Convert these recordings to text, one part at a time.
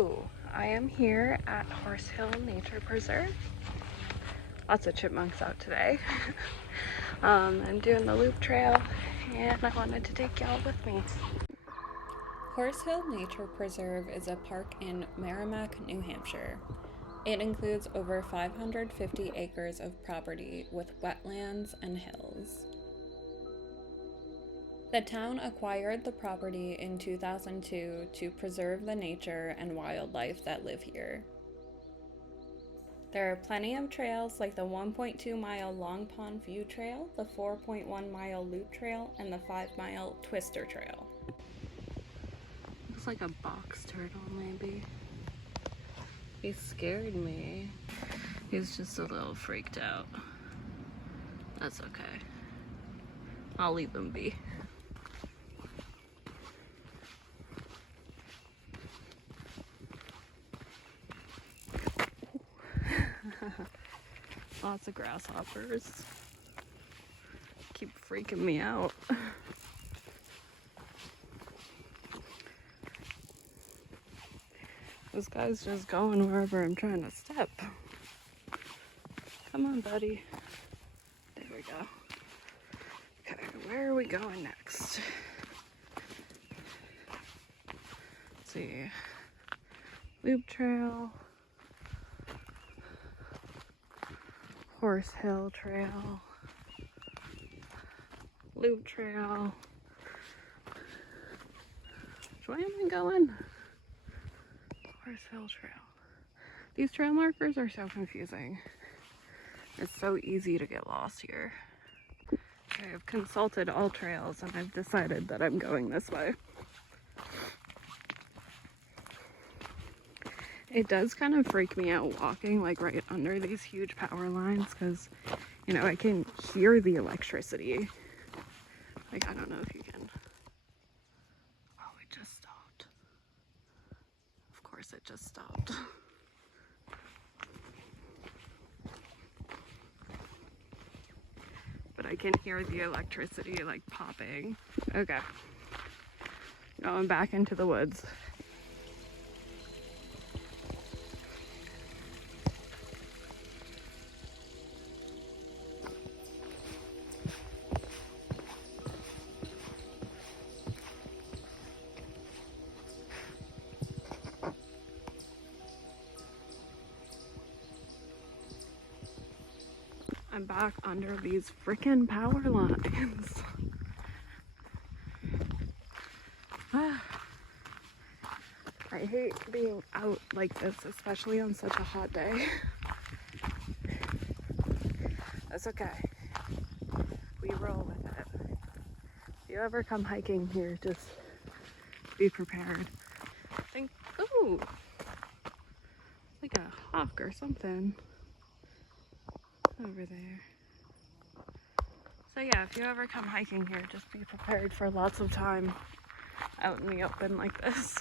Hello, I am here at Horse Hill Nature Preserve. Lots of chipmunks out today. I'm doing the loop trail and I wanted to take y'all with me. Horse Hill Nature Preserve is a park in Merrimack, New Hampshire. It includes over 550 acres of property with wetlands and hills. The town acquired the property in 2002 to preserve the nature and wildlife that live here. There are plenty of trails like the 1.2-mile Long Pond View Trail, the 4.1-mile Loop Trail, and the 5-mile Twister Trail. Looks like a box turtle, maybe. He scared me. He's just a little freaked out. That's okay. I'll leave him be. Lots of grasshoppers. Keep freaking me out. This guy's just going wherever I'm trying to step. Come on, buddy. There we go. Okay, where are we going next? Let's see. Loop Trail. Horse Hill Trail. Loop Trail. Which way am I going? Horse Hill Trail. These trail markers are so confusing. It's so easy to get lost here. Okay, I've consulted all trails and I've decided that I'm going this way. It does kind of freak me out walking like right under these huge power lines because, you know, I can hear the electricity. Like, I don't know if you can. Oh, it just stopped. Of course it just stopped. But I can hear the electricity like popping. Okay. Going back into the woods. I'm back under these freaking power lines. I hate being out like this, especially on such a hot day. That's okay. We roll with it. If you ever come hiking here, just be prepared. I think, ooh, like a hawk or something over there. So yeah, if you ever come hiking here, just be prepared for lots of time out in the open like this.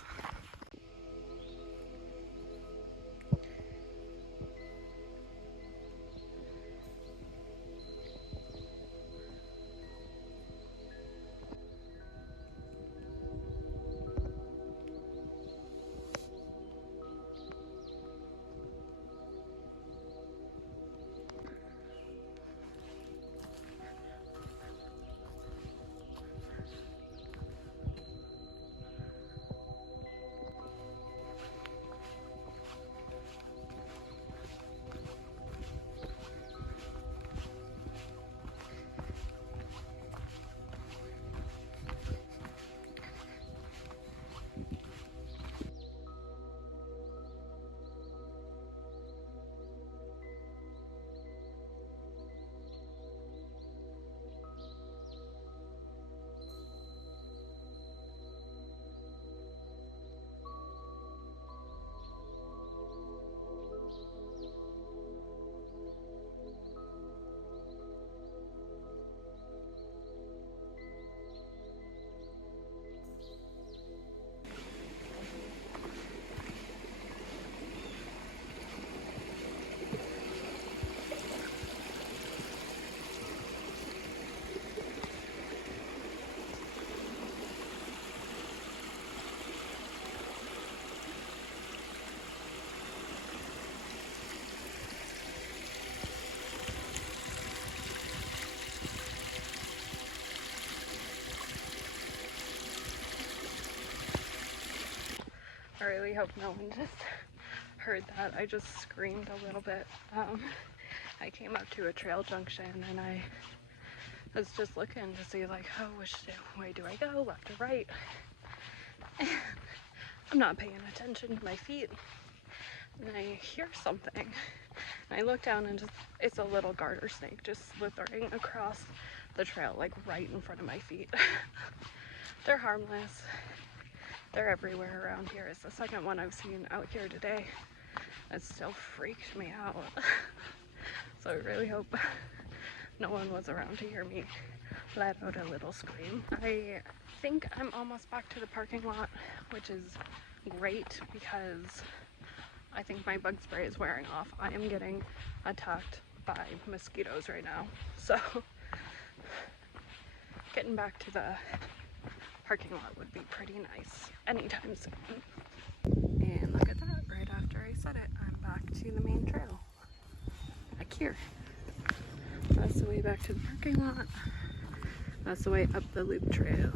really hope no one just heard that. I just screamed a little bit. I came up to a trail junction and I was just looking to see like, oh, which way do I go, left or right? I'm not paying attention to my feet, and I hear something. And I look down and it's a little garter snake just slithering across the trail, like right in front of my feet. They're harmless. They're everywhere around here. It's the second one I've seen out here today. It still freaked me out. So I really hope no one was around to hear me let out a little scream. I think I'm almost back to the parking lot, which is great because I think my bug spray is wearing off. I am getting attacked by mosquitoes right now. So getting back to the parking lot would be pretty nice anytime soon. And look at that, right after I said it, I'm back to the main trail. Back here. That's the way back to the parking lot. That's the way up the loop trail.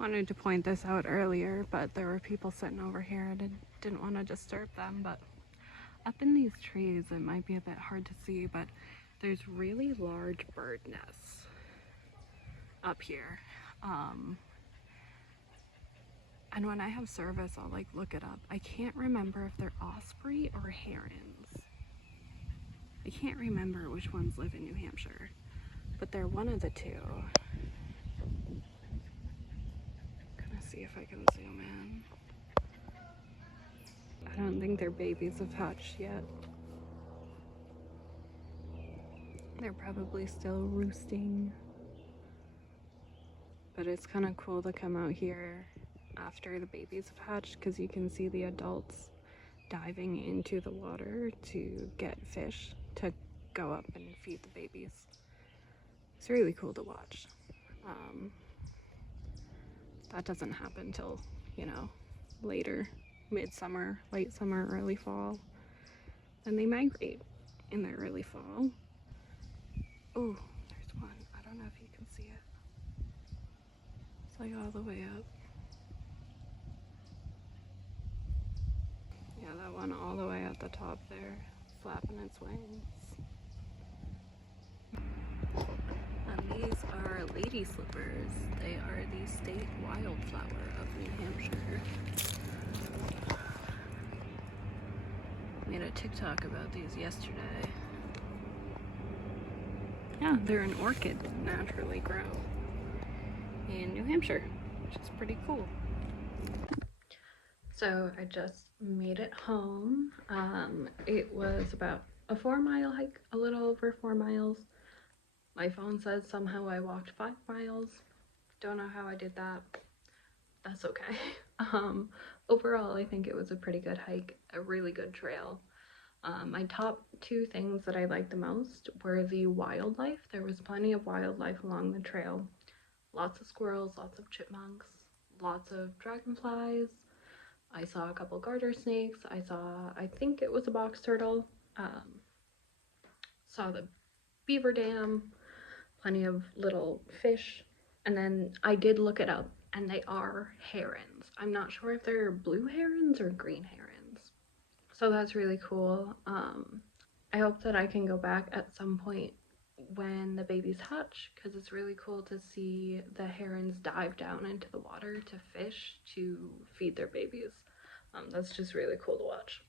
Wanted to point this out earlier, but there were people sitting over here and didn't want to disturb them. But up in these trees, it might be a bit hard to see, but there's really large bird nests up here. And when I have service, I'll like look it up. I can't remember if they're osprey or herons. I can't remember which ones live in New Hampshire, but they're one of the two. Gonna see if I can zoom in. I don't think their babies have hatched yet. They're probably still roosting. But it's kind of cool to come out here after the babies have hatched because you can see the adults diving into the water to get fish to go up and feed the babies. It's really cool to watch. That doesn't happen till, you know, later, midsummer, late summer, early fall. And they migrate in the early fall. Oh, there's one. I don't know if you can see it. It's like all the way up. Yeah, that one all the way at the top there, flapping its wings. And these are lady slippers. They are the state wildflower of New Hampshire. Made a TikTok about these yesterday. Yeah, they're an orchid that naturally grow in New Hampshire, which is pretty cool. So I just made it home. It was about a 4-mile hike, a little over 4 miles. My phone says somehow I walked 5 miles. Don't know how I did that. That's okay. Overall, I think it was a pretty good hike, a really good trail. My top 2 things that I liked the most were the wildlife. There was plenty of wildlife along the trail. Lots of squirrels, lots of chipmunks, lots of dragonflies. I saw a couple garter snakes. I think it was a box turtle. Saw the beaver dam, plenty of little fish. And then I did look it up, and they are herons. I'm not sure if they're blue herons or green herons. So that's really cool. I hope that I can go back at some point when the babies hatch, because it's really cool to see the herons dive down into the water to fish to feed their babies. That's just really cool to watch.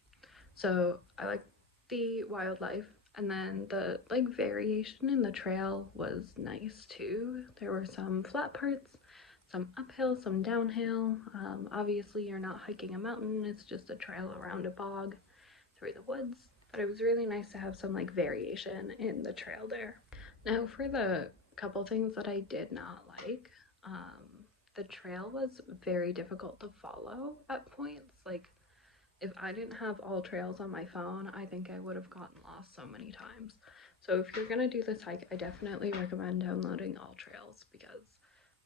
So I like the wildlife, and then the like variation in the trail was nice too. There were some flat parts, some uphill, some downhill. Obviously you're not hiking a mountain, it's just a trail around a bog through the woods, but it was really nice to have some like variation in the trail there. Now for the couple things that I did not like, the trail was very difficult to follow at points. Like if I didn't have all trails on my phone, I think I would have gotten lost so many times. So if you're gonna do this hike, I definitely recommend downloading all trails because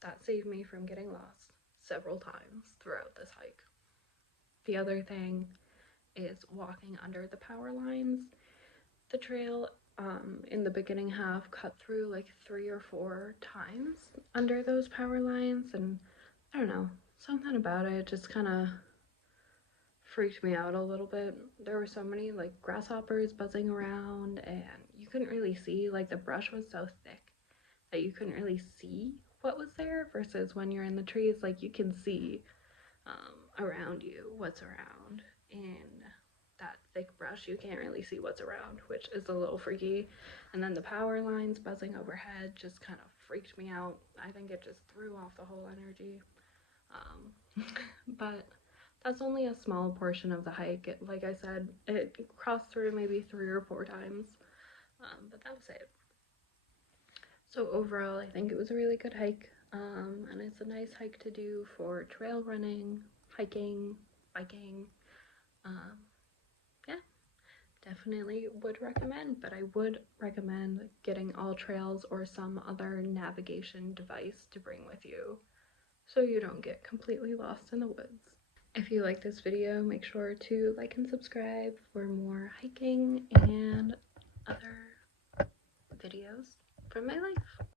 that saved me from getting lost several times throughout this hike. The other thing is walking under the power lines. The trail in the beginning half cut through like 3 or 4 times under those power lines, and I don't know, something about it just kind of freaked me out a little bit. There were so many like grasshoppers buzzing around, and you couldn't really see, like the brush was so thick that you couldn't really see what was there, versus when you're in the trees, like you can see around you what's around. In that thick brush, you can't really see what's around, which is a little freaky. And then the power lines buzzing overhead just kind of freaked me out. I think it just threw off the whole energy. But that's only a small portion of the hike. Like I said, it crossed through maybe 3 or 4 times, but that was it. So overall, I think it was a really good hike, and it's a nice hike to do for trail running, hiking, biking. Um, yeah, definitely would recommend, but I would recommend getting All Trails or some other navigation device to bring with you so you don't get completely lost in the woods. If you like this video, make sure to like and subscribe for more hiking and other videos from my life.